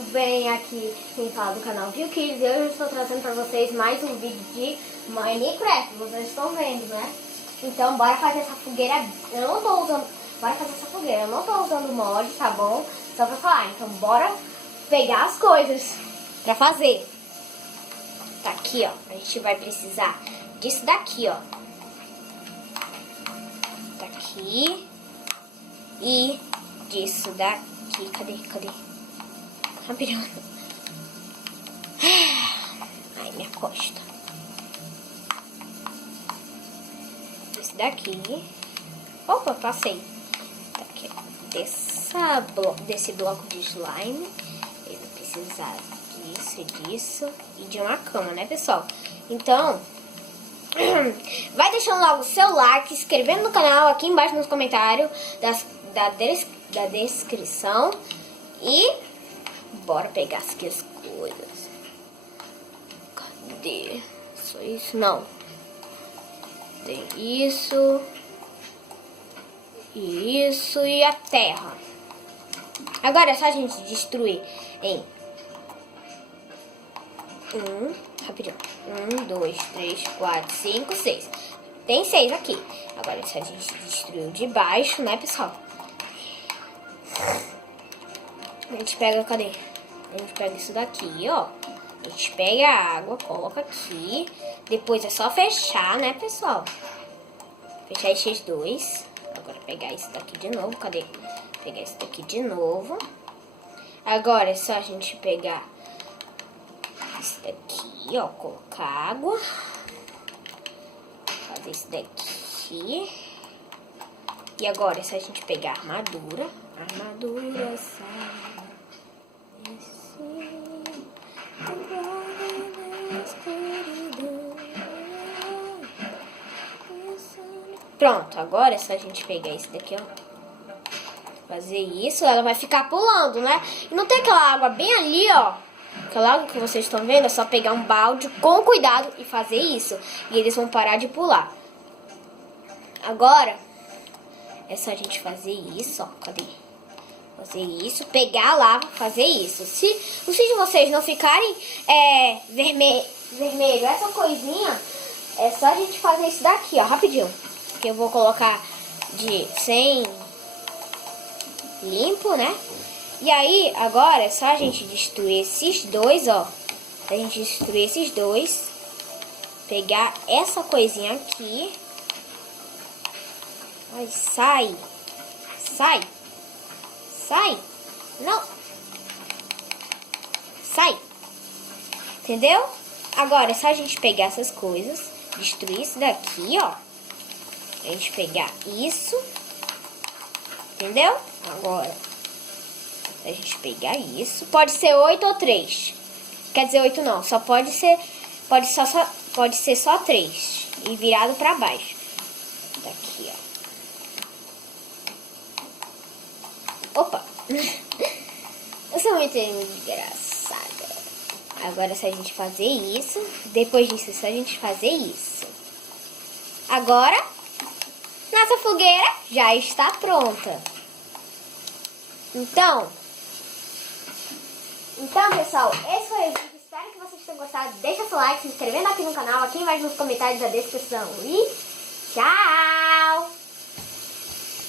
tudo bem? Aqui quem fala do canal Viu Kids. Eu estou trazendo para vocês mais um vídeo de Minecraft. Vocês estão vendo, né? Então bora fazer essa fogueira. Eu não tô usando. Bora fazer essa fogueira. Eu não tô usando mod, tá bom? Só pra falar. Então bora pegar as coisas pra fazer. Tá aqui, ó. A gente vai precisar disso daqui, ó. Tá aqui. E disso daqui. Cadê? Rapidão. Ai, minha costa. Esse daqui. Opa, passei. Tá aqui, ó. Desse bloco de slime. Eu vou precisar disso e de uma cama, né, pessoal? Então, vai deixando logo o seu like, se inscrevendo no canal aqui embaixo nos comentários da descrição. E bora pegar aqui as coisas. Cadê? Só isso? Não. Tem isso. Isso e a terra. Agora é só a gente destruir em rapidinho. 1, 2, 3, 4, 5, 6. Tem 6 aqui. Agora se a gente destruiu de baixo, né, pessoal? A gente pega, cadê? A gente pega isso daqui, ó. A gente pega a água, coloca aqui. Depois é só fechar, né, pessoal? Fechar esses dois. Agora pegar isso daqui de novo, cadê? Pegar isso daqui de novo. Agora é só a gente pegar isso daqui, ó. Colocar água. Fazer isso daqui. E agora é só a gente pegar a armadura. Armadura, sai. Pronto, agora é só a gente pegar esse daqui, ó. Fazer isso, ela vai ficar pulando, né? E não tem aquela água bem ali, ó. Aquela água que vocês estão vendo, é só pegar um balde com cuidado e fazer isso. E eles vão parar de pular. Agora, é só a gente fazer isso, ó. Cadê? Fazer isso, pegar a lava, fazer isso. Se os vídeos de vocês não ficarem vermelho, essa coisinha, é só a gente fazer isso daqui, ó, rapidinho. Que eu vou colocar de 100 limpo, né? E aí, agora é só a gente destruir esses dois, ó. A gente destruir esses dois. Pegar essa coisinha aqui. Ai, sai. Sai. Sai. Não. Sai. Entendeu? Agora é só a gente pegar essas coisas. Destruir isso daqui, ó. A gente pegar isso. Entendeu? Agora, a gente pegar isso. Pode ser 8 ou 3. Quer dizer, 8 não. Só pode ser. Pode ser só 3. E virado pra baixo. Daqui, ó. Opa! Eu sou muito engraçada. Agora é só a gente fazer isso. Depois disso é só a gente fazer isso. Agora, nossa fogueira já está pronta. Então, pessoal, esse foi o vídeo. Espero que vocês tenham gostado. Deixa seu like, se inscrevendo aqui no canal, aqui embaixo nos comentários da descrição. E tchau!